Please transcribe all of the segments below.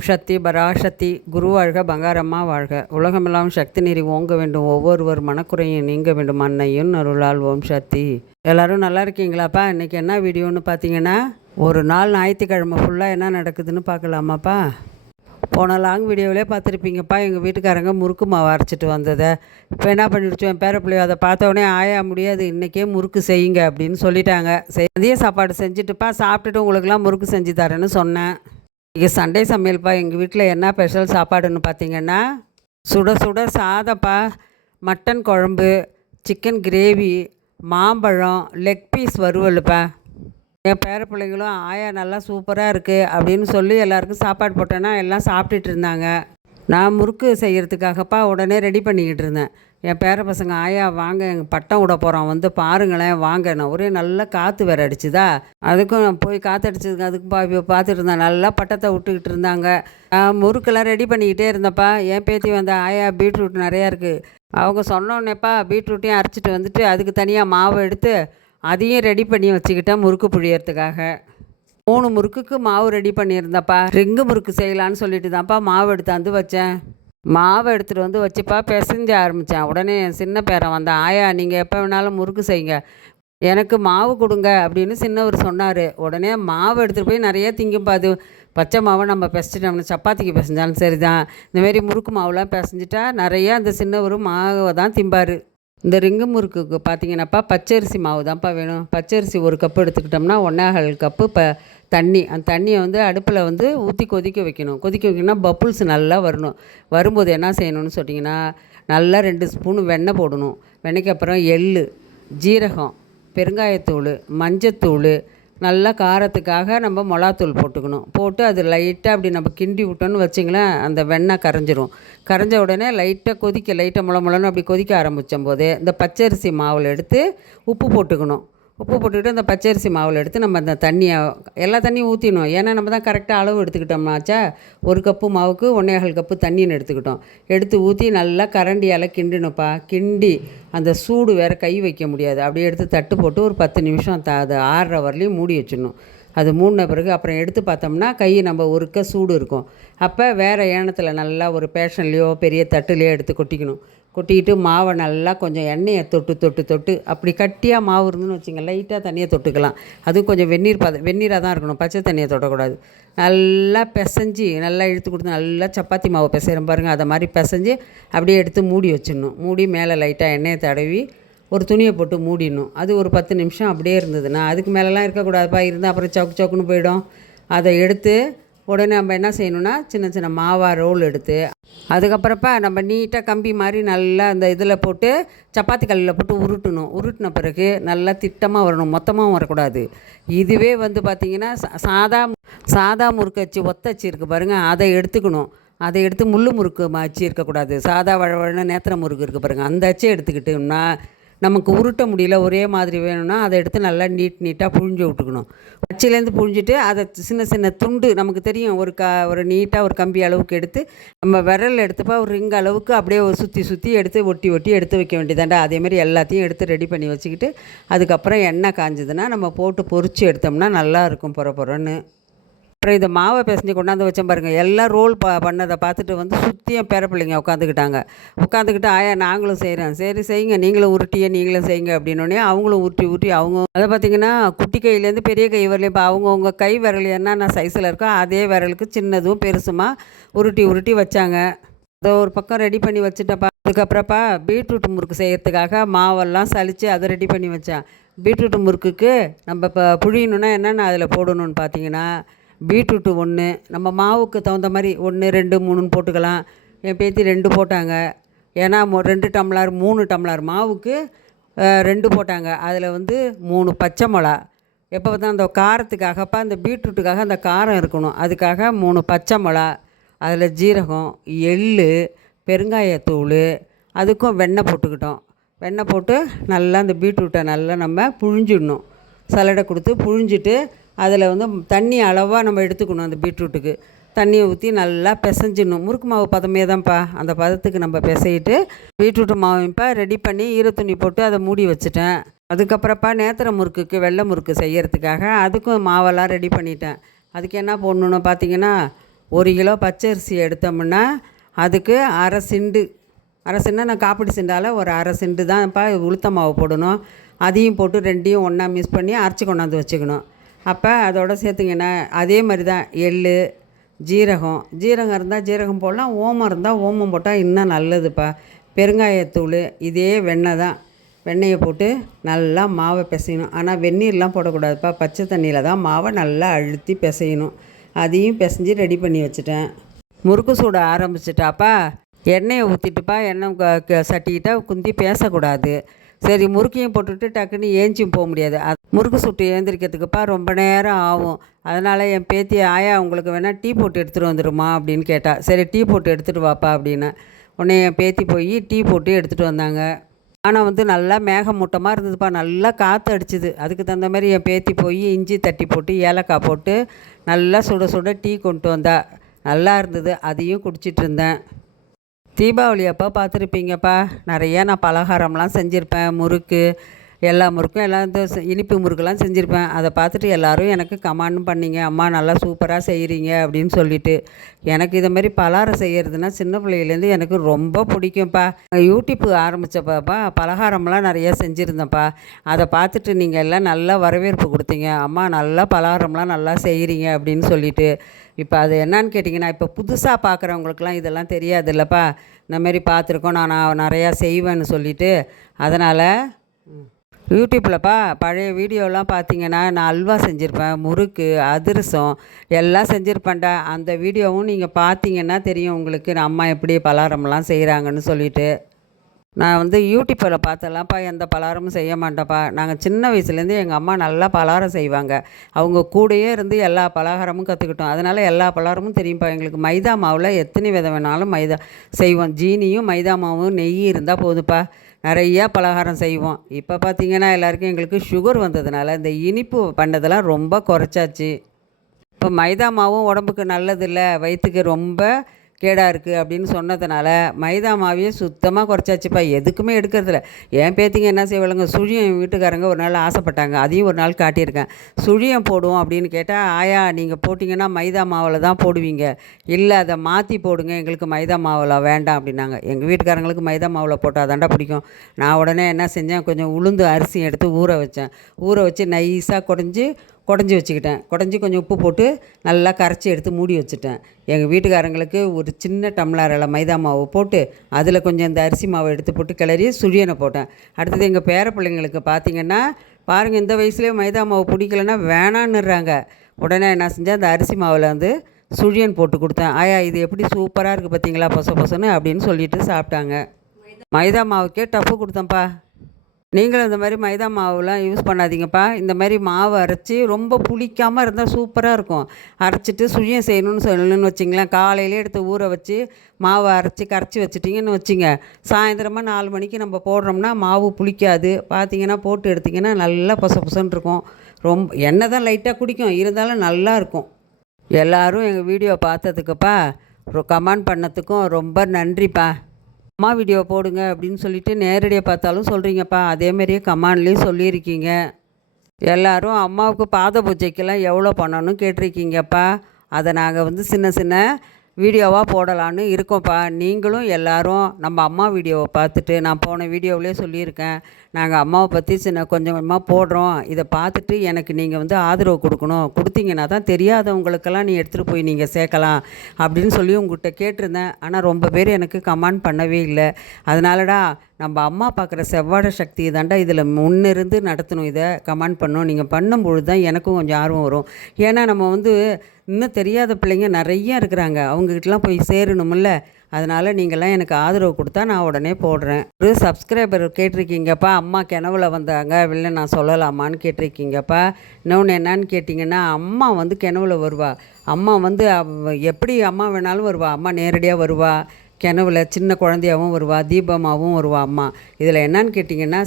ஓம் சக்தி பராசக்தி குரு வாழ்க பங்காரம்மா வாழ்க. உலகமெல்லாம் சக்தி நெறி ஓங்க வேண்டும், ஒவ்வொருவர் மனக்குறையும் நீங்க வேண்டும், அன்னையும் அருளால். ஓம் சக்தி. எல்லோரும் நல்லா இருக்கீங்களாப்பா? இன்றைக்கி என்ன வீடியோன்னு பார்த்தீங்கன்னா, ஒரு நாள் ஞாயிற்றுக்கிழமை ஃபுல்லாக என்ன நடக்குதுன்னு பார்க்கலாமாப்பா? போன லாங் வீடியோவிலே பார்த்துருப்பீங்கப்பா, எங்கள் வீட்டுக்காரங்க முறுக்கு மாவு அரைச்சிட்டு வந்ததை. இப்போ என்ன பண்ணிடுச்சு என் பேரப்பிள்ளையோ, அதை பார்த்தோடனே ஆயா முடியாது, இன்றைக்கே முறுக்கு செய்யுங்க அப்படின்னு சொல்லிட்டாங்க. மதிய சாப்பாடு செஞ்சுட்டுப்பா, சாப்பிட்டுட்டு உங்களுக்கெல்லாம் முறுக்கு செஞ்சு தரேன்னு சொன்னேன். இங்கே சண்டே சமையல்ப்பா. எங்கள் வீட்டில் என்ன ஸ்பெஷல் சாப்பாடுன்னு பார்த்தீங்கன்னா, சுட சுட சாதப்பா, மட்டன் குழம்பு, சிக்கன் கிரேவி, மாம்பழம், லெக் பீஸ் வறுவலுப்பா. என் பேர பிள்ளைங்களும் ஆயா நல்லா சூப்பராக இருக்குது அப்படின்னு சொல்லி எல்லாருக்கும் சாப்பாடு போட்டேன்னா எல்லாம் சாப்பிட்டுட்டு இருந்தாங்க. நான் முறுக்கு செய்கிறதுக்காகப்பா உடனே ரெடி பண்ணிக்கிட்டு இருந்தேன். என் பேர பசங்க ஆயா வாங்க, எங்கள் பட்டம் விட போகிறோம், வந்து பாருங்களேன் வாங்க. நான் ஒரே நல்லா காற்று வேறு அடிச்சுதா, அதுக்கும் நான் போய் காற்று அடிச்சதுக்கு அதுக்கும் பார்த்துட்டு இருந்தேன். நல்லா பட்டத்தை விட்டுக்கிட்டு இருந்தாங்க. முறுக்கெல்லாம் ரெடி பண்ணிக்கிட்டே இருந்தப்பா. என் பேத்தி வந்த ஆயா பீட்ரூட் நிறையா இருக்குது, அவங்க சொன்னோன்னேப்பா பீட்ரூட்டையும் அரைச்சிட்டு வந்துட்டு அதுக்கு தனியாக மாவு எடுத்து அதையும் ரெடி பண்ணி வச்சுக்கிட்டேன் முறுக்கு புழியறதுக்காக. 3 முறுக்குக்கு மாவு ரெடி பண்ணியிருந்தப்பா. ரிங்கு முறுக்கு செய்யலான்னு சொல்லிட்டு தான்ப்பா மாவு எடுத்தாந்து வச்சேன். மாவை எடுத்துகிட்டு வந்து வச்சுப்பா பிசைஞ்ச ஆரம்பித்தேன். உடனே என் சின்ன பேரன் வந்தான். ஆயா நீங்கள் எப்போ வேணாலும் முறுக்கு செய்யுங்க, எனக்கு மாவு கொடுங்க அப்படின்னு சின்னவர் சொன்னார். உடனே மாவு எடுத்துகிட்டு போய் நிறைய திங்குப்பா. அது பச்சை மாவை நம்ம பிசைச்சிட்டோம்னா சப்பாத்திக்கு பிசைஞ்சாலும் சரி தான், இந்தமாரி முறுக்கு மாவுலாம் பிசைஞ்சிட்டா நிறையா அந்த சின்னவர் மாவை தான் திம்பார். இந்த ரிங்கு முறுக்குக்கு பார்த்தீங்கன்னாப்பா பச்சரிசி மாவு தான்ப்பா வேணும். பச்சரிசி 1 கப்பு எடுத்துக்கிட்டோம்னா 1/4 கப்பு தண்ணி. அந்த தண்ணியை வந்து அடுப்பில் வந்து ஊற்றி கொதிக்க வைக்கணும். கொதிக்க வைக்கணும்னா பப்புள்ஸ் நல்லா வரணும். வரும்போது என்ன செய்யணும்னு சொட்டிங்கன்னா, நல்லா 2 ஸ்பூன் வெண்ணெய் போடணும். வெண்ணெய்க்கு அப்புறம் எள், ஜீரகம், பெருங்காயத்தூள், மஞ்சத்தூள், நல்லா காரத்துக்காக நம்ம மிளகாத்தூள் போட்டுக்கணும். போட்டு அது லைட்டாக அப்படி நம்ம கிண்டி விட்டோன்னு வச்சிங்களேன், அந்த வெண்ணெய் கரைஞ்சிரும். கரைஞ்ச உடனே லைட்டாக முளன்னு அப்படி கொதிக்க ஆரம்பித்த போதே இந்த பச்சரிசி மாவில் எடுத்து உப்பு போட்டுக்கணும். உப்பு போட்டுக்கிட்டு அந்த பச்சரிசி மாவில் எடுத்து நம்ம அந்த தண்ணியை எல்லா தண்ணியும் ஊற்றிடணும். ஏன்னா நம்ம தான் கரெக்டாக அளவு எடுத்துக்கிட்டோம்னாச்சா, 1 கப்பு மாவுக்கு 1/4 கப்பு தண்ணின்னு எடுத்துக்கிட்டோம். எடுத்து ஊற்றி நல்லா கரண்டியால் கிண்டணுப்பா. கிண்டி அந்த சூடு வேறு கை வைக்க முடியாது, அப்படியே எடுத்து தட்டு போட்டு ஒரு 10 நிமிஷம் அது ஆறுற வரலையும் மூடி வச்சிடணும். அது மூடின பிறகு அப்புறம் எடுத்து பார்த்தோம்னா கை நம்ம ஒருக்க சூடு இருக்கும். அப்போ வேறு ஏனத்தில் நல்லா ஒரு பேஷன்லேயோ பெரிய தட்டுலேயோ எடுத்து கொட்டிக்கணும். கொட்டிக்கிட்டு மாவை நல்லா கொஞ்சம் எண்ணெயை தொட்டு அப்படி கட்டியாக மாவு இருந்துன்னு வச்சுங்க, லைட்டாக தண்ணியை தொட்டுக்கலாம். அதுவும் கொஞ்சம் வெந்நீராக தான் இருக்கணும், பச்சை தண்ணியை தொட்டக்கூடாது. நல்லா பிசைஞ்சு நல்லா இழுத்து கொடுத்து நல்லா சப்பாத்தி மாவு பிசைகிறோம் பாருங்கள், அதை மாதிரி பிசைஞ்சு அப்படியே எடுத்து மூடி வச்சிடணும். மூடி மேலே லைட்டாக எண்ணெயை தடவி ஒரு துணியை போட்டு மூடிடணும். அது ஒரு 10 நிமிஷம் அப்படியே இருந்ததுன்னா, அதுக்கு மேலெலாம் இருக்கக்கூடாதுப்பா, இருந்தால் அப்புறம் சவுக்குன்னு போயிடும். அதை எடுத்து உடனே நம்ம என்ன செய்யணுன்னா, சின்ன சின்ன மாவாக ரோல் எடுத்து அதுக்கப்புறப்பா நம்ம நீட்டாக கம்பி மாதிரி நல்லா அந்த இதில் போட்டு சப்பாத்தி கல்லில் போட்டு உருட்டணும். உருட்டின பிறகு நல்லா திட்டமாக வரணும், மொத்தமாகவும் வரக்கூடாது. இதுவே வந்து பார்த்திங்கன்னா சாதா முறுக்கு அச்சு ஒத்தச்சு இருக்குது பாருங்கள், அதை எடுத்துக்கணும். அதை எடுத்து முள் முறுக்கு அச்சு இருக்கக்கூடாது. சாதா வழவழன்னு நேத்திர முறுக்கு இருக்குது பாருங்கள், அந்த அச்சை எடுத்துக்கிட்டோம்னா நமக்கு உருட்ட முடியல, ஒரே மாதிரி வேணும்னா அதை எடுத்து நல்லா நீட்டாக புழிஞ்சு விட்டுக்கணும். அச்சிலேருந்து புழிஞ்சிட்டு அதை சின்ன சின்ன துண்டு நமக்கு தெரியும், ஒரு நீட்டாக ஒரு கம்பி அளவுக்கு எடுத்து நம்ம விரல் எடுத்துப்பா ஒரு ரிங் அளவுக்கு அப்படியே சுற்றி எடுத்து ஒட்டி எடுத்து வைக்க வேண்டியதாண்டா. அதேமாதிரி எல்லாத்தையும் எடுத்து ரெடி பண்ணி வச்சுக்கிட்டு அதுக்கப்புறம் எண்ணெய் காஞ்சதுன்னா நம்ம போட்டு பொரித்து எடுத்தோம்னா நல்லாயிருக்கும் பொறன்னு. அப்புறம் இதை மாவை பிசைஞ்சு கொண்டாந்து வச்சேன் பாருங்கள். எல்லாம் ரோல் பண்ணதை பார்த்துட்டு வந்து சுற்றியும் பேர பிள்ளைங்க உட்காந்துக்கிட்டு ஆயா நாங்களும் செய்கிறோம், சரி செய்யுங்க, நீங்களும் நீங்களும் செய்யுங்க அப்படின்னோடனே அவங்களும் உருட்டி அவங்க அதை பார்த்திங்கன்னா குட்டி கையிலேருந்து பெரிய கை வரலையும் இப்போ அவங்கவுங்க கை விரல் என்னென்ன சைஸில் இருக்கோ அதே விரலுக்கு சின்னதும் பெருசுமா உருட்டி வச்சாங்க. அதை ஒரு பக்கம் ரெடி பண்ணி வச்சுட்டப்பா. அதுக்கப்புறப்பா பீட்ரூட் முறுக்கு செய்கிறதுக்காக மாவெல்லாம் சலித்து அதை ரெடி பண்ணி வச்சேன். பீட்ரூட் முறுக்குக்கு நம்ம இப்போ புழியணுன்னா என்னென்ன அதில் போடணுன்னு பார்த்தீங்கன்னா, பீட்ரூட்டு 1, நம்ம மாவுக்கு தகுந்த மாதிரி 1, 2, 3ன்னு போட்டுக்கலாம். என் பேத்தி 2 போட்டாங்க. ஏன்னா 2 டம்ளர் 3 டம்ளர் மாவுக்கு 2 போட்டாங்க. அதில் வந்து 3 பச்சை மிளகா. எப்போ பார்த்தா அந்த காரத்துக்காகப்பா, அந்த பீட்ரூட்டுக்காக அந்த காரம் இருக்கணும், அதுக்காக 3 பச்சை மிளகா, அதில் ஜீரகம், எள், பெருங்காயத்தூள், அதுக்கும் வெண்ணெய் போட்டுக்கிட்டோம். வெண்ணெய் போட்டு நல்லா அந்த பீட்ரூட்டை நல்லா நம்ம புழிஞ்சிடணும். சலடை கொடுத்து புழிஞ்சிட்டு அதில் வந்து தண்ணி அளவாக நம்ம எடுத்துக்கணும். அந்த பீட்ரூட்டுக்கு தண்ணியை ஊற்றி நல்லா பிசைஞ்சிடணும். முறுக்கு மாவு பதமே தான்ப்பா, அந்த பதத்துக்கு நம்ம பிசையிட்டு பீட்ரூட்டு மாவுப்பா ரெடி பண்ணி ஈரத்துணி போட்டு அதை மூடி வச்சுட்டேன். அதுக்கப்புறப்பா நேத்திர முறுக்குக்கு வெள்ளை முறுக்கு செய்கிறதுக்காக அதுக்கும் மாவெல்லாம் ரெடி பண்ணிட்டேன். அதுக்கு என்ன போடணுன்னு பார்த்தீங்கன்னா, 1 கிலோ பச்சரிசி எடுத்தோம்னா அதுக்கு அரை சிண்டு நான் காப்பிடி சிண்டால் ஒரு அரை சிண்டு தான்ப்பா உளுத்த மாவு போடணும். அதையும் போட்டு 2ஐயும் ஒன்றா மிக்ஸ் பண்ணி அரைச்சி கொண்டாந்து வச்சுக்கணும். அப்போ அதோட சேர்த்திங்கன்னா அதே மாதிரி தான் எள், ஜீரகம் இருந்தால் ஜீரகம் போடலாம், ஓமம் இருந்தால் ஓமம் போட்டால் இன்னும் நல்லதுப்பா. பெருங்காயத்தூள், இதே வெண்ணெய் தான். வெண்ணெயை போட்டு நல்லா மாவை பிசையணும். ஆனால் வெந்நீர்லாம் போடக்கூடாதுப்பா, பச்சை தண்ணியில் தான் மாவை நல்லா அழுத்தி பிசையணும். அதையும் பிசைஞ்சு ரெடி பண்ணி வச்சுட்டேன். முறுக்கு சூட ஆரம்பிச்சிட்டாப்பா, எண்ணெயை ஊற்றிட்டுப்பா. எண்ணெய் சட்டிக்கிட்ட குந்தி பேசக்கூடாது. சரி, முறுக்கையும் போட்டுட்டு டக்குன்னு ஏஞ்சியும் போக முடியாது. முறுக்கு சுட்டு ஏந்திரிக்கிறதுக்குப்பா ரொம்ப நேரம் ஆகும். அதனால் என் பேத்தி, ஆயா உங்களுக்கு வேணால் டீ போட்டு எடுத்துகிட்டு வந்துடுமா அப்படின்னு கேட்டா. சரி, டீ போட்டு எடுத்துகிட்டு வாப்பா அப்படின்னா. உடனே என் பேத்தி போய் டீ போட்டு எடுத்துகிட்டு வந்தாங்க. ஆனால் நல்லா மேகமூட்டமாக இருந்ததுப்பா, நல்லா காற்று அடிச்சுது. அதுக்கு தகுந்த மாதிரி என் பேத்தி போய் இஞ்சி தட்டி போட்டு ஏலக்காய் போட்டு நல்லா சுட சுட டீ கொண்டு வந்தா. நல்லா இருந்தது, அதையும் குடிச்சிட்டு இருந்தேன். தீபாவளி அப்போ பார்த்துருப்பீங்கப்பா, நிறையா நான் பலகாரம்லாம் செஞ்சுருப்பேன். முறுக்கு, எல்லா முறுக்கும் எல்லாம் இந்த இனிப்பு முறுக்கெல்லாம் செஞ்சுருப்பேன். அதை பார்த்துட்டு எல்லோரும் எனக்கு கமெண்ட் பண்ணிங்க, அம்மா நல்லா சூப்பராக செய்கிறீங்க அப்படின்னு சொல்லிவிட்டு. எனக்கு இதை மாதிரி பலகாரம் செய்கிறதுனா சின்ன பிள்ளையிலேருந்து எனக்கு ரொம்ப பிடிக்கும்ப்பா. யூடியூப் ஆரம்பித்தப்பா பலகாரம்லாம் நிறையா செஞ்சுருந்தேன்ப்பா. அதை பார்த்துட்டு நீங்கள் எல்லாம் நல்லா வரவேற்பு கொடுத்தீங்க, அம்மா நல்லா பலகாரம்லாம் நல்லா செய்கிறீங்க அப்படின்னு சொல்லிவிட்டு. இப்போ அது என்னான்னு கேட்டிங்கன்னா, இப்போ புதுசாக பார்க்குறவங்களுக்குலாம் இதெல்லாம் தெரியாது இல்லைப்பா. இந்தமாரி பார்த்துருக்கோம், நான் நிறையா செய்வேன்னு சொல்லிவிட்டு. அதனால் யூடியூப்லப்பா பழைய வீடியோலாம் பார்த்தீங்கன்னா நான் அல்வா செஞ்சுருப்பேன், முறுக்கு, அதிரசம் எல்லாம் செஞ்சுருப்பேன்டா. அந்த வீடியோவும் நீங்கள் பார்த்தீங்கன்னா தெரியும் உங்களுக்கு, அம்மா எப்படி பலகாரம்லாம் செய்கிறாங்கன்னு சொல்லிவிட்டு. நான் யூடியூப்பில் பார்த்தலாம்ப்பா எந்த பலகாரமும் செய்ய மாட்டேன்ப்பா. நாங்கள் சின்ன வயசுலேருந்து எங்கள் அம்மா நல்லா பலகாரம் செய்வாங்க. அவங்க கூடயே இருந்து எல்லா பலகாரமும் கற்றுக்கிட்டோம். அதனால் எல்லா பலகாரமும் தெரியும்ப்பா எங்களுக்கு. மைதா மாவில் எத்தனை விதம் வேணாலும் மைதா செய்வோம். ஜீனியும் மைதா மாவும் நெய் இருந்தால் போதுப்பா, நிறையா பலகாரம் செய்வோம். இப்போ பார்த்திங்கன்னா எல்லாருக்கும் எங்களுக்கு சுகர் வந்ததுனால இந்த இனிப்பு பண்ணதெல்லாம் ரொம்ப குறைச்சாச்சு. இப்போ மைதா மாவும் உடம்புக்கு நல்லதில்லை, வயிற்றுக்கு ரொம்ப கேடாக இருக்குது அப்படின்னு சொன்னதுனால மைதா மாவையே சுத்தமாக குறைச்சாச்சுப்பா. எதுக்குமே எடுக்கிறதில்ல. என் பேத்திங்க என்ன செய்வாளுங்க, சுழியம் என் வீட்டுக்காரங்க ஒரு நாள் ஆசைப்பட்டாங்க, அதையும் ஒரு நாள் காட்டியிருக்கேன். சுழியம் போடுவோம் அப்படின்னு கேட்டால், ஆயா நீங்கள் போட்டிங்கன்னா மைதா மாவில் தான் போடுவீங்க, இல்லை அதை மாற்றி போடுங்க, எங்களுக்கு மைதா மாவில் வேண்டாம் அப்படின்னாங்க. எங்கள் வீட்டுக்காரங்களுக்கு மைதா மாவில் போட்டால் தாண்டா பிடிக்கும். நான் உடனே என்ன செஞ்சேன், கொஞ்சம் உளுந்து அரிசி எடுத்து ஊற வச்சேன். ஊற வச்சு நைஸாக குடஞ்சி வச்சுக்கிட்டேன். குடஞ்சி கொஞ்சம் உப்பு போட்டு நல்லா கரைச்சி எடுத்து மூடி வச்சுட்டேன். எங்கள் வீட்டுக்காரங்களுக்கு ஒரு சின்ன டம்ளரில் மைதா மாவு போட்டு அதில் கொஞ்சம் இந்த அரிசி மாவை எடுத்து போட்டு கிளறி சுழியனை போட்டேன். அடுத்தது எங்கள் பேர பிள்ளைங்களுக்கு பார்த்திங்கன்னா பாருங்கள், இந்த வயசுலேயே மைதா மாவு பிடிக்கலன்னா வேணான்னுறாங்க. உடனே என்ன செஞ்சேன், அந்த அரிசி மாவில் சுழியன் போட்டு கொடுத்தேன். ஆயா இது எப்படி சூப்பராக இருக்குது பார்த்தீங்களா, பொசன்னு அப்படின்னு சொல்லிட்டு சாப்பிட்டாங்க. மைதா மாவுக்கே டஃப்பு கொடுத்தேன்ப்பா. நீங்களும் இந்த மாதிரி மைதா மாவுலாம் யூஸ் பண்ணாதீங்கப்பா. இந்த மாதிரி மாவு அரைச்சி ரொம்ப புளிக்காமல் இருந்தால் சூப்பராக இருக்கும். அரைச்சிட்டு சுழியம் செய்யணும்னு வச்சிங்களேன், காலையிலே எடுத்து ஊற வச்சு மாவை அரைச்சி கரைச்சி வச்சிட்டிங்கன்னு வச்சிங்க, சாயந்தரமாக 4 மணிக்கு நம்ம போடுறோம்னா மாவு புளிக்காது. பார்த்தீங்கன்னா போட்டு எடுத்திங்கன்னா நல்லா பொசன்னு இருக்கும். ரொம்ப எண்ணெய் தான் லைட்டாக குடிக்கும், இருந்தாலும் நல்லாயிருக்கும். எல்லோரும் எங்கள் வீடியோ பார்த்ததுக்குப்பா, கமெண்ட் பண்ணதுக்கும் ரொம்ப நன்றிப்பா. அம்மா வீடியோ போடுங்க அப்படின்னு சொல்லிவிட்டு நேரடியாக பார்த்தாலும் சொல்கிறீங்கப்பா, அதேமாரியே கமெண்ட்லேயும் சொல்லியிருக்கீங்க. எல்லோரும் அம்மாவுக்கு பாத பூஜைக்கெல்லாம் எவ்வளோ பண்ணணும்னு கேட்டிருக்கீங்கப்பா. அதை நாங்கள் சின்ன சின்ன வீடியோவாக போடலான்னு இருக்கோம்ப்பா. நீங்களும் எல்லோரும் நம்ம அம்மா வீடியோவை பார்த்துட்டு, நான் போன வீடியோவிலே சொல்லியிருக்கேன், நாங்கள் அம்மாவை பற்றி கொஞ்சம் கொஞ்சமாக போடுறோம், இதை பார்த்துட்டு எனக்கு நீங்கள் ஆதரவு கொடுக்கணும், கொடுத்தீங்கன்னா தான் தெரியாதவங்களுக்கெல்லாம் நீ எடுத்துகிட்டு போய் நீங்கள் சேர்க்கலாம் அப்படின்னு சொல்லி உங்கள்கிட்ட கேட்டிருந்தேன். ஆனால் ரொம்ப பேர் எனக்கு கமெண்ட் பண்ணவே இல்லை. அதனாலடா நம்ம அம்மா பார்க்குற செவ்வாடை சக்தி தாண்டா இதில் முன்னிருந்து நடத்தணும், இதை கமெண்ட் பண்ணணும். நீங்கள் பண்ணும்பொழுது தான் எனக்கும் கொஞ்சம் ஆர்வம் வரும். ஏன்னா நம்ம இன்னும் தெரியாத பிள்ளைங்க நிறைய இருக்கிறாங்க, அவங்ககிட்டலாம் போய் சேரணுமில்ல. அதனால் நீங்கள்லாம் எனக்கு ஆதரவு கொடுத்தா நான் உடனே போடுறேன். ஒரு சப்ஸ்கிரைபர் கேட்டிருக்கீங்கப்பா, அம்மா கிணவுல வந்தாங்க வெளில நான் சொல்லலாமான்னு கேட்டிருக்கீங்கப்பா. இன்னொன்று என்னான்னு கேட்டிங்கன்னா, அம்மா கிணவுல வருவா. அம்மா எப்படி அம்மா வேணாலும் வருவா. அம்மா நேரடியாக வருவா, கிணவுல சின்ன குழந்தையாகவும் வருவா, தீபமாகவும் வருவா அம்மா. இதில் என்னன்னு கேட்டிங்கன்னா,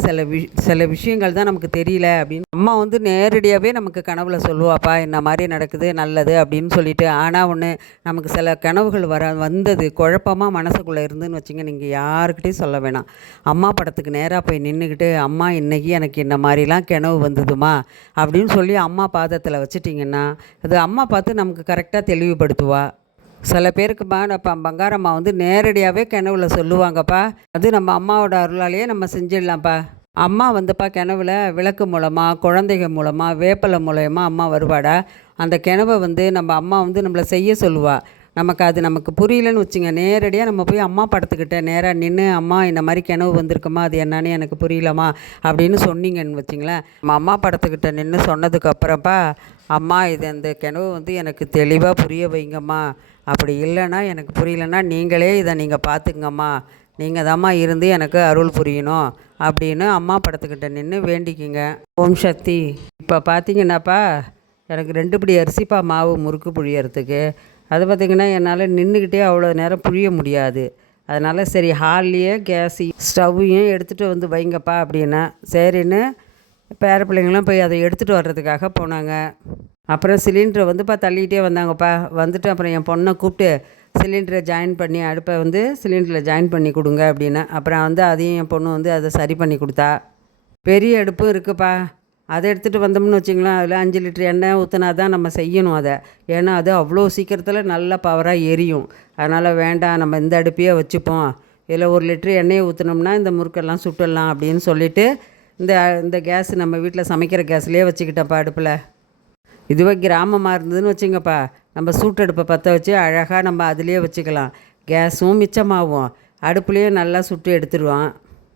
சில விஷயங்கள் தான் நமக்கு தெரியல அப்படின்னு அம்மா நேரடியாகவே நமக்கு கனவுல சொல்லுவாப்பா, இந்த மாதிரி நடக்குது நல்லது அப்படின்னு சொல்லிட்டு. ஆனால் ஒன்று, நமக்கு சில கனவுகள் வந்தது குழப்பமாக மனசுக்குள்ளே இருந்துன்னு வச்சிங்க, நீங்கள் யாருக்கிட்டையும் சொல்ல வேணாம். அம்மா படத்துக்கு நேராக போய் நின்றுக்கிட்டு, அம்மா இன்றைக்கி எனக்கு இந்த மாதிரிலாம் கனவு வந்ததுமா அப்படின்னு சொல்லி அம்மா பாதத்தில் வச்சுட்டிங்கன்னா, அது அம்மா பார்த்து நமக்கு கரெக்டாக தெளிவுபடுத்துவா. சில பேருக்குப்பா நம்ம பங்காரம்மா வந்து நேரடியாகவே கிணவுல சொல்லுவாங்கப்பா. அது நம்ம அம்மாவோட அருளாலேயே நம்ம செஞ்சிடலாம்ப்பா. அம்மா வந்துப்பா கிணவுல விளக்கு மூலமாக, குழந்தைகள் மூலமாக, வேப்பிலை மூலயமா அம்மா வருவாடா. அந்த கிணவை வந்து நம்ம அம்மா வந்து நம்மளை செய்ய சொல்லுவா. நமக்கு புரியலன்னு வச்சுங்க, நேரடியாக நம்ம போய் அம்மா படத்துக்கிட்ட நேராக நின்று, அம்மா இந்த மாதிரி கிணவு வந்திருக்குமா, அது என்னன்னு எனக்கு புரியலம்மா அப்படின்னு சொன்னீங்கன்னு வச்சிங்களேன். நம்ம அம்மா படத்துக்கிட்ட நின்று சொன்னதுக்கப்புறம்ப்பா, அம்மா இது இந்த கிணவு வந்து எனக்கு தெளிவாக புரிய வைங்கம்மா, அப்படி இல்லைன்னா எனக்கு புரியலன்னா நீங்களே இதை நீங்கள் பார்த்துங்கம்மா, நீங்கள் தாம்மா இருந்து எனக்கு அருள் புரியணும் அப்படின்னு அம்மா படத்துக்கிட்ட நின்று வேண்டிக்கிங்க. ஓம் சக்தி. இப்போ பார்த்தீங்கன்னாப்பா, எனக்கு 2 படி அரிசிப்பா மாவு முறுக்கு புழியறதுக்கு. அது பார்த்திங்கன்னா என்னால் நின்றுக்கிட்டே அவ்வளோ நேரம் புழிய முடியாது. அதனால் சரி ஹால்லையே ஸ்டவ்வையும் எடுத்துகிட்டு வந்து வைங்கப்பா அப்படின்னா, சரின்னு பேர பிள்ளைங்களாம் போய் அதை எடுத்துகிட்டு வர்றதுக்காக போனாங்க. அப்புறம் சிலிண்டரை வந்துப்பா தள்ளிக்கிட்டே வந்தாங்கப்பா. வந்துட்டு அப்புறம் என் பொண்ணை கூப்பிட்டு சிலிண்டரை ஜாயின் பண்ணி அடுப்பை வந்து சிலிண்டரில் ஜாயின் பண்ணி கொடுங்க அப்படின்னா, அப்புறம் வந்து அதையும் என் பொண்ணு வந்து அதை சரி பண்ணி கொடுத்தா. பெரிய அடுப்பும் இருக்குதுப்பா. அதை எடுத்துகிட்டு வந்தோம்னு வச்சிங்களேன், அதில் 5 லிட்டர் எண்ணெய் ஊற்றினா தான் நம்ம செய்யணும் அதை. ஏன்னா அது அவ்வளோ சீக்கிரத்தில் நல்லா பவராக எரியும். அதனால் வேண்டாம், நம்ம இந்த அடுப்பையே வச்சுப்போம், இதில் 1 லிட்டர் எண்ணெயை ஊற்றினோம்னா இந்த முறுக்கெல்லாம் சுட்டுடலாம் அப்படின்னு சொல்லிவிட்டு இந்த கேஸ் நம்ம வீட்டில் சமைக்கிற கேஸ்லேயே வச்சுக்கிட்டேன்ப்பா அடுப்பில். இதுவே கிராமமாக இருந்ததுன்னு வச்சுங்கப்பா, நம்ம சூட்டடுப்பை பற்ற வச்சு அழகாக நம்ம அதிலே வச்சுக்கலாம். கேஸும் மிச்சமாகும், அடுப்புலேயும் நல்லா சுட்டு எடுத்துடுவான்.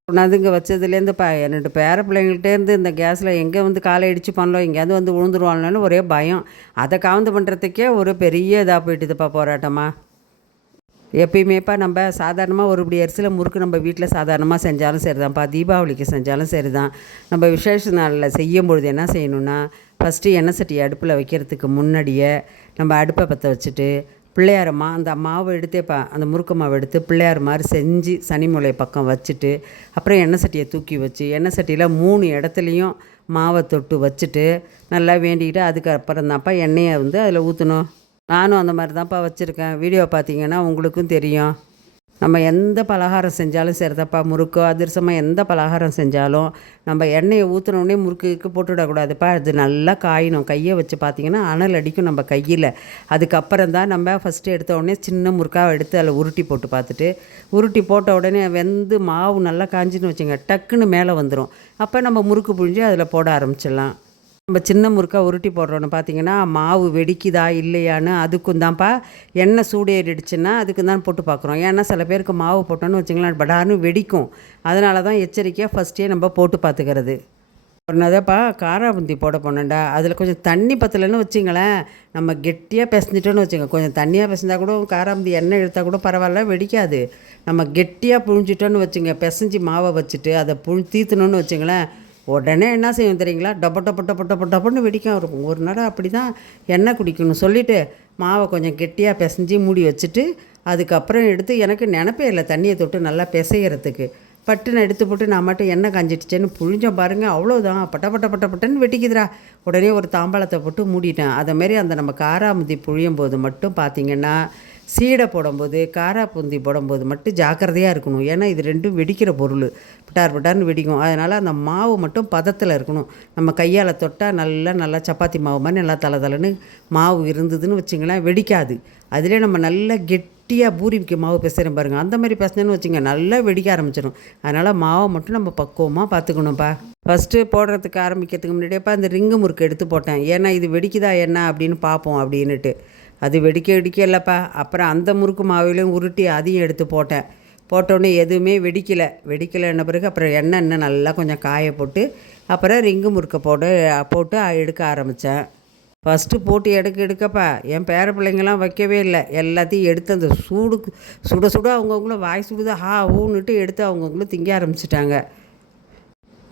கொண்டாந்துங்க வச்சதுலேருந்துப்பா என்னோடய பேர பிள்ளைங்கள்ட்டேருந்து இந்த கேஸில் எங்கே வந்து காலை இடித்து பண்ணலாம், எங்கேயாவது வந்து விழுந்துருவாங்கன்னு ஒரே பயம். அதை காவந்து பண்ணுறதுக்கே ஒரு பெரிய இதாக போயிட்டுதுப்பா போராட்டமாக. எப்பயுமேப்பா நம்ம சாதாரணமாக ஒரு இப்படி அரிசியில் முறுக்கு நம்ம வீட்டில் சாதாரணமாக செஞ்சாலும் சரி தான்ப்பா, தீபாவளிக்கு செஞ்சாலும் சரி தான். நம்ம விசேஷ நாளில் செய்யும்பொழுது என்ன செய்யணுன்னா, ஃபஸ்ட்டு எண்ணெய் சட்டி அடுப்பில் வைக்கிறதுக்கு முன்னாடியே நம்ம அடுப்பை பற்ற வச்சுட்டு பிள்ளையாரம்மா அந்த மாவை எடுத்தேப்பா, அந்த முறுக்கு மாவை எடுத்து பிள்ளையார் மாதிரி செஞ்சு சனி மூலை பக்கம் வச்சுட்டு, அப்புறம் எண்ணெய் சட்டியை தூக்கி வச்சு எண்ணெய் சட்டியில் 3 இடத்துலையும் மாவை தொட்டு வச்சுட்டு நல்லா வேண்டிக்கிட்டு அதுக்கப்புறம் தான்ப்பா எண்ணெயை வந்து அதில் ஊற்றணும். நானும் அந்த மாதிரி தான்ப்பா வச்சுருக்கேன். வீடியோ பார்த்தீங்கன்னா உங்களுக்கும் தெரியும். நம்ம எந்த பலகாரம் செஞ்சாலும் சரிதாப்பா, முறுக்கோ அதிரசமாக எந்த பலகாரம் செஞ்சாலும் நம்ம எண்ணெயை ஊற்றினோடனே முறுக்குக்கு போட்டுவிடக்கூடாதுப்பா. அது நல்லா காயணும். கையை வச்சு பார்த்திங்கன்னா அனல் அடிக்கும் நம்ம கையில். அதுக்கப்புறம் தான் நம்ம ஃபஸ்ட்டு எடுத்த உடனே சின்ன முறுக்காக எடுத்து அதில் உருட்டி போட்டு பார்த்துட்டு, உருட்டி போட்ட உடனே வெந்து மாவு நல்லா காஞ்சின்னு வச்சுங்க, டக்குன்னு மேலே வந்துடும். அப்போ நம்ம முறுக்கு புழிஞ்சு அதில் போட ஆரம்பிச்சிடலாம். நம்ம சின்ன முறுக்கா உருட்டி போடுறோன்னு பார்த்தீங்கன்னா மாவு வெடிக்குதா இல்லையான்னு அதுக்கும் தான்ப்பா. எண்ணெய் சூடேறிடுச்சுன்னா அதுக்கு தான் போட்டு பார்க்குறோம். ஏன்னா சில பேருக்கு மாவு போட்டோன்னு வச்சுங்களேன் படார்னு வெடிக்கும். அதனால தான் எச்சரிக்கையாக ஃபஸ்ட்டே நம்ம போட்டு பார்த்துக்கிறது. ஒரு நதப்பா காரா பூந்தி போட போனேன்டா, அதில் கொஞ்சம் தண்ணி பற்றலைன்னு வச்சிங்களேன், நம்ம கெட்டியாக பிசைஞ்சிட்டோன்னு வச்சுங்க, கொஞ்சம் தண்ணியாக பிசைஞ்சா கூட காராபூந்தி எண்ணெய் எடுத்தால் கூட பரவாயில்ல, வெடிக்காது. நம்ம கெட்டியாக புழிஞ்சிட்டோன்னு வச்சுங்க, பிசைஞ்சி மாவை வச்சுட்டு அதை தீர்த்தணுன்னு வச்சுங்களேன், உடனே என்ன செய்யும் தெரியுங்களா, டொப்பன்னு வெடிக்கும் இருக்கும். ஒரு நேரம் அப்படி தான் எண்ணெய் குடிக்கணும் சொல்லிவிட்டு மாவை கொஞ்சம் கெட்டியாக பிசைஞ்சி மூடி வச்சுட்டு அதுக்கப்புறம் எடுத்து, எனக்கு நினப்பே இல்லை தண்ணியை தொட்டு நல்லா பிசைகிறதுக்கு, பட்டுன்னு எடுத்து போட்டு நான் மட்டும் எண்ணெய் காஞ்சிடுச்சேன்னு புழிஞ்சோம் பாருங்கள், அவ்வளோதான் பட்டன்னு வெட்டிக்குதுரா. உடனே ஒரு தாம்பாளத்தை போட்டு மூடிட்டேன். அதேமாரி அந்த நம்ம காராபூந்தி புழியும் போது மட்டும் பார்த்திங்கன்னா, சீடை போடும்போது காராபூந்தி போடும்போது மட்டும் ஜாக்கிரதையாக இருக்கணும். ஏன்னா இது ரெண்டும் வெடிக்கிற பொருள், பட்டார்னு வெடிக்கும். அதனால் அந்த மாவு மட்டும் பதத்தில் இருக்கணும். நம்ம கையால் தொட்டால் நல்லா சப்பாத்தி மாவு மாதிரி நல்லா தலைன்னு மாவு இருந்ததுன்னு வச்சிங்களேன், வெடிக்காது. அதிலே நம்ம நல்லா கெட்டியாக பூரிக்கு மாவு பிசைறோம் பாருங்கள், அந்த மாதிரி பிசைன்னு வச்சுங்க நல்லா வெடிக்க ஆரம்பிச்சிடும். அதனால் மாவை மட்டும் நம்ம பக்குவமாக பார்த்துக்கணும்ப்பா. ஃபஸ்ட்டு போடுறதுக்கு ஆரம்பிக்கிறதுக்கு முன்னாடியேப்பா இந்த ரிங்கு முறுக்கு எடுத்து போட்டேன். ஏன்னா இது வெடிக்குதா என்ன அப்படின்னு பார்ப்போம் அப்படின்ட்டு. அது வெடிக்க இல்லைப்பா. அப்புறம் அந்த முறுக்கு மாவிலையும் உருட்டி அதையும் எடுத்து போட்டேன். போட்டோடனே எதுவுமே வெடிக்கலைன்ன பிறகு அப்புறம் எண்ணெய் இன்னும் நல்லா கொஞ்சம் காய போட்டு அப்புறம் ரிங்கு முறுக்கை போட்டு எடுக்க ஆரம்பித்தேன். ஃபஸ்ட்டு போட்டு எடுக்கப்பா என் பேர பிள்ளைங்கள்லாம் வைக்கவே இல்லை, எல்லாத்தையும் எடுத்து அந்த சுட அவங்கவுங்களும் வாய் சுடுதா ஊன்னுட்டு எடுத்து அவங்கவுங்களும் திங்க ஆரம்பிச்சிட்டாங்க.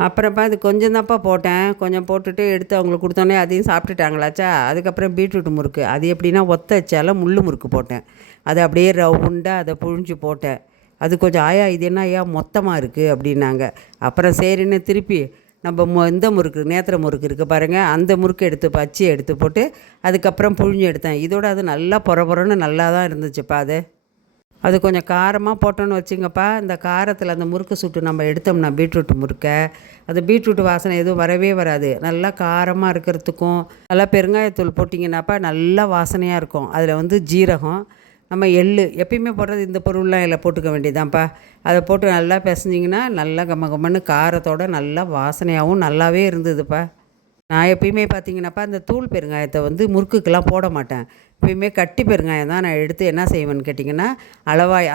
அப்புறம்ப்பா அது கொஞ்சம் தான்ப்பா போட்டேன், கொஞ்சம் போட்டுட்டு எடுத்து அவங்களுக்கு கொடுத்தோன்னே அதையும் சாப்பிட்டுட்டாங்களாச்சா. அதுக்கப்புறம் பீட்ரூட் முறுக்கு, அது எப்படின்னா ஒத்தச்சால முள் முறுக்கு போட்டேன். அதை அப்படியே ரவுண்டாக அதை புழிஞ்சு போட்டேன். அது கொஞ்சம் இது என்ன மொத்தமாக இருக்குது அப்படின்னாங்க. அப்புறம் சரின்னு திருப்பி நம்ம இந்த முறுக்கு நேத்திர முறுக்கு இருக்குது பாருங்கள், அந்த முறுக்கு பச்சையை எடுத்து போட்டு அதுக்கப்புறம் புழிஞ்சு எடுத்தேன். இதோட அது நல்லா பொறன்னு நல்லா தான் இருந்துச்சுப்பா. அது கொஞ்சம் காரமாக போட்டோன்னு வச்சுங்கப்பா. இந்த காரத்தில் அந்த முறுக்கு சுட்டு நம்ம எடுத்தோம்னா பீட்ரூட் முறுக்கை, அந்த பீட்ரூட் வாசனை எதுவும் வரவே வராது. நல்லா காரமாக இருக்கிறதுக்கும் நல்லா பெருங்காயத்தூள் போட்டிங்கன்னாப்பா நல்லா வாசனையாக இருக்கும். அதில் வந்து ஜீரகம், நம்ம எள்ளு எப்பயுமே போடுறது இந்த பொருள்லாம் இதில் போட்டுக்க வேண்டியதான்ப்பா. அதை போட்டு நல்லா பிசைஞ்சிங்கன்னா நல்லா கம்ம கம்மன்னு காரத்தோட நல்லா வாசனையாகவும் நல்லாவே இருந்ததுப்பா. நான் எப்பயுமே பார்த்தீங்கன்னாப்பா, அந்த தூள் பெருங்காயத்த வந்து முறுக்குக்கெல்லாம் போட மாட்டேன். எப்பயுமே கட்டி பெருங்காயம் தான் நான் எடுத்து என்ன செய்வேன்னு கேட்டிங்கன்னா,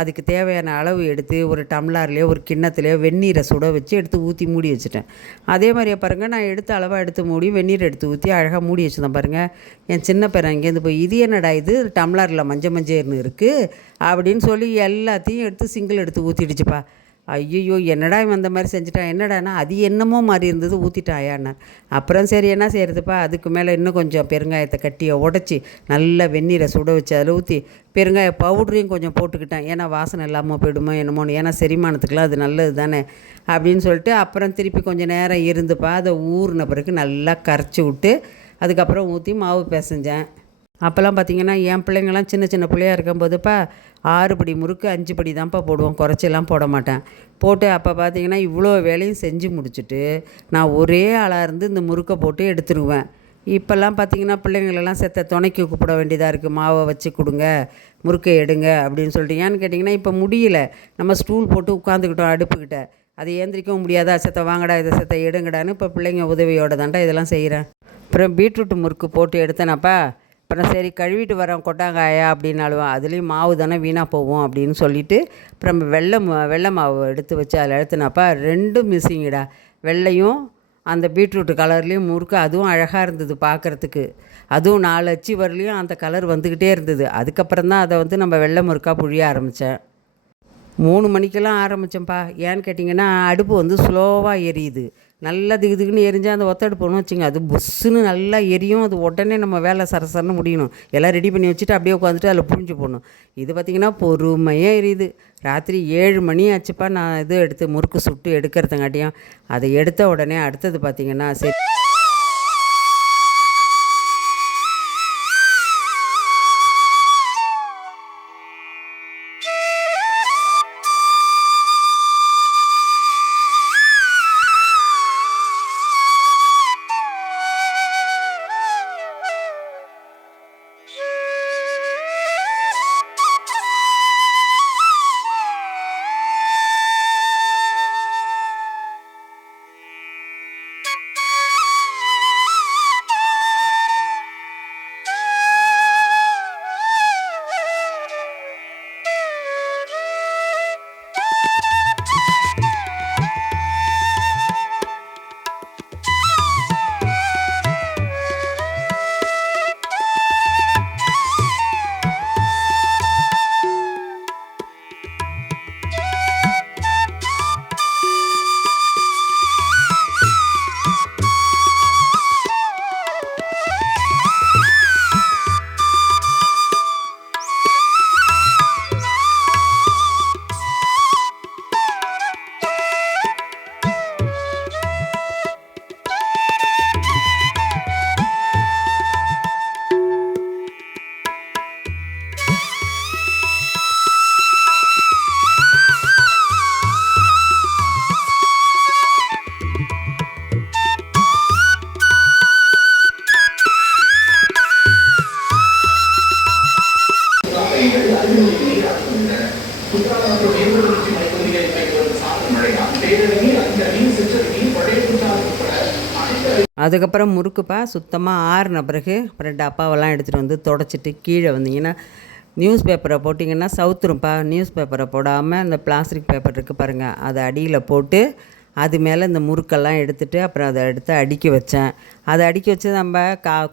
அதுக்கு தேவையான அளவு எடுத்து ஒரு டம்ளர்லேயோ, ஒரு கிண்ணத்துலேயோ வெந்நீரை சுட வச்சு எடுத்து ஊற்றி மூடி வச்சுட்டேன். அதே மாதிரியே பாருங்கள், நான் எடுத்த அளவாக எடுத்து மூடி வெந்நீர் எடுத்து ஊற்றி அழகாக மூடி வச்சுருந்தேன் பாருங்கள். என் சின்ன பையன் இங்கேருந்து போய், "இது என்னடா இது டம்ளரில் மஞ்சள்னு இருக்குது" அப்படின்னு சொல்லி எல்லாத்தையும் எடுத்து சிங்கிள் எடுத்து ஊற்றிடுச்சுப்பா. ஐயய்யோ! என்னடா இவன் அந்த மாதிரி செஞ்சுட்டான், என்னடான்னா அது என்னமோ மாதிரி இருந்தது ஊற்றிட்டாயான்னார். அப்புறம் சரி என்ன செய்கிறதுப்பா, அதுக்கு மேலே இன்னும் கொஞ்சம் பெருங்காயத்தை கட்டியை உடச்சி நல்லா வெந்நீரை சுட வச்சு அதில் ஊற்றி பெருங்காய பவுடரையும் கொஞ்சம் போட்டுக்கிட்டேன். ஏன்னா வாசனை இல்லாமல் போயிடுமோ என்னமோன்னு, ஏன்னா செரிமானத்துக்குலாம் அது நல்லது தானே அப்படின்னு சொல்லிட்டு அப்புறம் திருப்பி கொஞ்சம் நேரம் இருந்துப்பா. அதை ஊறின பிறகு நல்லா கரைச்சி விட்டு அதுக்கப்புறம் ஊற்றி மாவு பிசைஞ்சேன். அப்போல்லாம் பார்த்திங்கன்னா என் பிள்ளைங்கள்லாம் சின்ன சின்ன பிள்ளையாக இருக்கும்போதுப்பா 6 படி முறுக்கு 5 படி தான்ப்பா போடுவோம், குறைச்செல்லாம் போட மாட்டேன். போட்டு அப்போ பார்த்திங்கன்னா இவ்வளோ வேலையும் செஞ்சு முடிச்சுட்டு நான் ஒரே ஆளாக இருந்து இந்த முறுக்கை போட்டு எடுத்துருவேன். இப்போல்லாம் பார்த்திங்கன்னா பிள்ளைங்களெல்லாம் செத்த துணைக்கு கூப்பிட வேண்டியதாக இருக்குது. மாவை வச்சு கொடுங்க, முறுக்கை எடுங்க அப்படின்னு சொல்லிட்டு. ஏன்னு கேட்டிங்கன்னா இப்போ முடியல, நம்ம ஸ்டூல் போட்டு உட்காந்துக்கிட்டோம் அடுப்புக்கிட்ட, அதை ஏந்திரிக்கவும் முடியாதா, செத்த வாங்கடா இதை செத்த எடுங்கடான்னு இப்போ பிள்ளைங்க உதவியோட தாண்டா இதெல்லாம் செய்கிறேன். அப்புறம் பீட்ரூட் முறுக்கு போட்டு எடுத்தேனாப்பா. அப்புறம் சரி கழுவிட்டு வரேன் கொட்டாங்காயா அப்படின்னாலும், அதுலேயும் மாவு தானே வீணாக போகும் அப்படின்னு சொல்லிவிட்டு அப்புறம் வெள்ளை மாவு எடுத்து வச்சு அதில் எடுத்துனாப்பா 2 மிஸ்ஸிங்கடா. வெள்ளையும் அந்த பீட்ரூட் கலர்லேயும் முறுக்கு, அதுவும் அழகாக இருந்தது பார்க்குறதுக்கு. அதுவும் 4 அச்சு வரலையும் அந்த கலர் வந்துக்கிட்டே இருந்தது. அதுக்கப்புறம் தான் அதை வந்து நம்ம வெள்ளை முறுக்காக புழிய ஆரம்பித்தேன். 3 மணிக்கெல்லாம் ஆரம்பித்தேன்ப்பா. ஏன்னு கேட்டிங்கன்னா அடுப்பு வந்து ஸ்லோவாக எரியுது. நல்லா திகுன்னு எரிஞ்சால் அந்த ஒத்தடுப்பு ஒன்று வச்சுங்க, அது புஸ்ஸுன்னு நல்லா எரியும். அது உடனே நம்ம வேலை சரசரன்னு முடியணும். எல்லாம் ரெடி பண்ணி வச்சுட்டு அப்படியே உட்காந்துட்டு அதில் புழிஞ்சு போடணும். இது பார்த்திங்கன்னா பொறுமையாக எரியுது. ராத்திரி 7 மணி ஆச்சுப்பா நான் இது எடுத்து முறுக்கு சுட்டு எடுக்கிறதுங்காட்டியும். அதை எடுத்த உடனே அடுத்தது பார்த்திங்கன்னா சரி அதுக்கப்புறம் முறுக்குப்பா சுத்தமாக ஆறின பிறகு அப்புறம் டப்பாவெல்லாம் எடுத்துகிட்டு வந்து தொடச்சிட்டு கீழே வந்தீங்கன்னா நியூஸ் பேப்பரை போட்டிங்கன்னா சவுத்துரும்ப்பா. நியூஸ் பேப்பரை போடாமல் இந்த பிளாஸ்டிக் பேப்பர் இருக்குது பாருங்கள், அதை அடியில் போட்டு அது மேலே இந்த முறுக்கெல்லாம் எடுத்துகிட்டு அப்புறம் அதை எடுத்து அடுக்கி வச்சேன். அதை அடுக்கி வச்சு நம்ம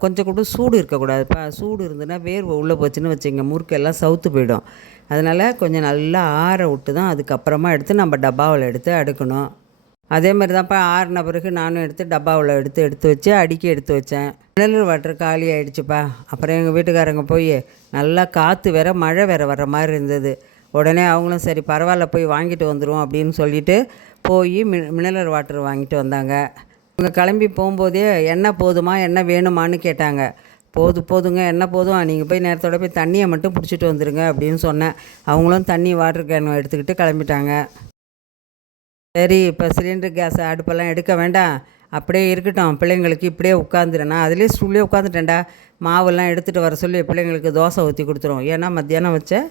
கொஞ்சம் கூட சூடு இருக்கக்கூடாதுப்பா. சூடு இருந்துன்னா வேர்வை உள்ளே போச்சுன்னு வச்சுங்க முறுக்கெல்லாம் சவுத்து போயிடும். அதனால் கொஞ்சம் நல்லா ஆற விட்டு தான் அதுக்கப்புறமா எடுத்து நம்ம டப்பாவில் எடுத்து அடுக்கணும். அதே மாதிரி தான்ப்பா ஆறின பிறகு நானும் எடுத்து டப்பாவில் எடுத்து வச்சு அடுக்கி எடுத்து வச்சேன். மினரல் வாட்டர் காலி ஆகிடுச்சுப்பா. அப்புறம் எங்கள் வீட்டுக்காரங்க போய் நல்லா காற்று வேற மழை வேற வர்ற மாதிரி இருந்தது. உடனே அவங்களும் சரி பரவாயில்ல போய் வாங்கிட்டு வந்துடுவோம் அப்படின்னு சொல்லிட்டு போய் மினரல் வாட்டர் வாங்கிட்டு வந்தாங்க. அவங்க கிளம்பி போகும்போதே எண்ணெய் போதுமா என்ன வேணுமான்னு கேட்டாங்க. போதுங்க எண்ணெய் போதும், நீங்கள் போய் நேரத்தோட போய் தண்ணியை மட்டும் பிடிச்சிட்டு வந்துடுங்க அப்படின்னு சொன்னேன். அவங்களும் தண்ணி வாட்டர் கேன் எடுத்துக்கிட்டு கிளம்பிட்டாங்க. சரி இப்போ சிலிண்டர் கேஸ் அடுப்பெல்லாம் எடுக்க வேண்டாம், அப்படியே இருக்கட்டும், பிள்ளைங்களுக்கு இப்படியே உட்காந்துறேன். நான் அதிலே ஸ்டூல்லே உட்காந்துட்டேன்டா. மாவெல்லாம் எடுத்துகிட்டு வர சொல்லி பிள்ளைங்களுக்கு தோசை ஊற்றி கொடுத்துரும். ஏன்னா மத்தியானம் வச்ச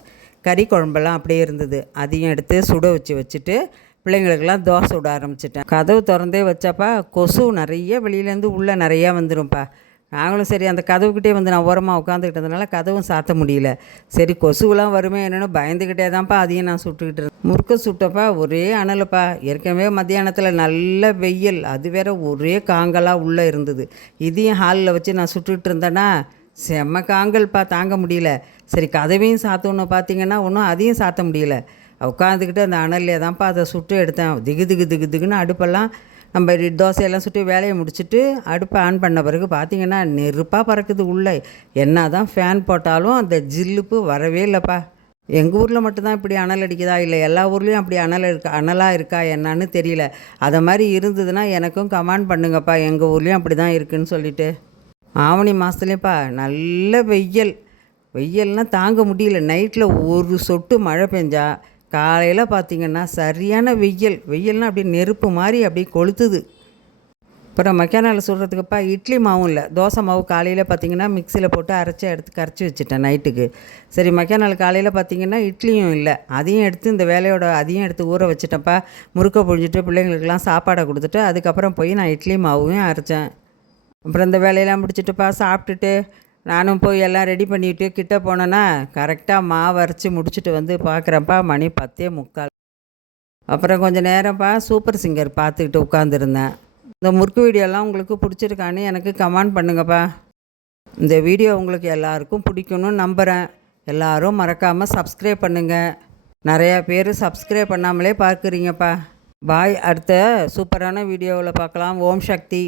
கறி குழம்பெல்லாம் அப்படியே இருந்தது. அதையும் எடுத்து சுட வச்சுட்டு பிள்ளைங்களுக்கெல்லாம் தோசை விட ஆரம்பிச்சிட்டேன். கதவு திறந்தே வச்சாப்பா கொசு நிறைய வெளியிலேருந்து உள்ளே நிறையா வந்துடும்ப்பா. நாங்களும் சரி அந்த கதவுக்கிட்டே வந்து நான் ஓரமாக உட்காந்துக்கிட்டதுனால கதவும் சாத்த முடியல. சரி கொசுவெலாம் வருமே என்னென்னு பயந்துக்கிட்டே தான்ப்பா அதையும் நான் சுட்டுக்கிட்டு இருந்தேன். முறுக்க சுட்டப்பா ஒரே அனலுப்பா. ஏற்கனவே மத்தியானத்தில் நல்ல வெயில், அது வேற ஒரே காங்கலாக உள்ளே இருந்தது. இதையும் ஹாலில் வச்சு நான் சுட்டுக்கிட்டு இருந்தேன்னா செம்ம காங்கல்ப்பா, தாங்க முடியல. சரி கதவையும் சாத்தணும் பார்த்தீங்கன்னா ஒன்றும் அதையும் சாத்த முடியல. உட்காந்துக்கிட்டு அந்த அனல்லே தான்ப்பா அதை சுட்டு எடுத்தேன். திகுன்னு அடுப்பெல்லாம் நம்ம தோசையெல்லாம் சுட்டு வேலையை முடிச்சுட்டு அடுப்பை ஆன் பண்ண பிறகு பார்த்திங்கன்னா நெருப்பாக பறக்குது உள்ளே. என்ன தான் ஃபேன் போட்டாலும் அந்த ஜில்லுப்பு வரவே இல்லைப்பா. எங்கள் ஊரில் மட்டும்தான் இப்படி அனல் அடிக்குதா இல்லை எல்லா ஊர்லேயும் அப்படி அனலாக இருக்கா என்னன்னு தெரியல. அதை மாதிரி இருந்ததுன்னா எனக்கும் கமெண்ட் பண்ணுங்கப்பா, எங்கள் ஊர்லேயும் அப்படி தான் இருக்குதுன்னு சொல்லிவிட்டு. ஆவணி மாதத்துலேயேப்பா நல்ல வெயில்னால் தாங்க முடியல. நைட்டில் ஒரு சொட்டு மழை பெஞ்சா காலையில் பார்த்திங்கன்னா சரியான வெயில்னால் அப்படியே நெருப்பு மாதிரி அப்படியே கொளுத்துது. அப்புறம் மக்கானால் சுடுறதுக்குப்பா இட்லி மாவும் இல்லை, தோசை மாவு காலையில் பார்த்திங்கன்னா மிக்சியில் போட்டு எடுத்து கரைச்சி வச்சுட்டேன் நைட்டுக்கு. சரி மக்கானால் காலையில் பார்த்திங்கன்னா இட்லியும் இல்லை, அதையும் எடுத்து இந்த வேலையோட அதையும் எடுத்து ஊற வச்சுட்டேன்ப்பா. முறுக்க புழிஞ்சிட்டு பிள்ளைங்களுக்கெல்லாம் சாப்பாடை கொடுத்துட்டு அதுக்கப்புறம் போய் நான் இட்லி மாவும் அரைச்சேன். அப்புறம் இந்த வேலையெல்லாம் முடிச்சுட்டுப்பா சாப்பிட்டுட்டு நானும் போய் எல்லாம் ரெடி பண்ணிவிட்டு கிட்ட போனேன்னா கரெக்டாக மாவு அரைச்சி முடிச்சுட்டு வந்து பார்க்குறேன்ப்பா மணி 10:45. அப்புறம் கொஞ்சம் நேரம்ப்பா சூப்பர் சிங்கர் பார்த்துக்கிட்டு உட்காந்துருந்தேன். இந்த முறுக்கு வீடியோலாம் உங்களுக்கு பிடிச்சிருக்கான்னு எனக்கு கமெண்ட் பண்ணுங்கப்பா. இந்த வீடியோ உங்களுக்கு எல்லாருக்கும் பிடிக்கணும்னு நம்புகிறேன். எல்லோரும் மறக்காமல் சப்ஸ்கிரைப் பண்ணுங்கள். நிறையா பேர் சப்ஸ்கிரைப் பண்ணாமலே பார்க்குறீங்கப்பா. பாய். அடுத்த சூப்பரான வீடியோவில் பார்க்கலாம். ஓம் சக்தி.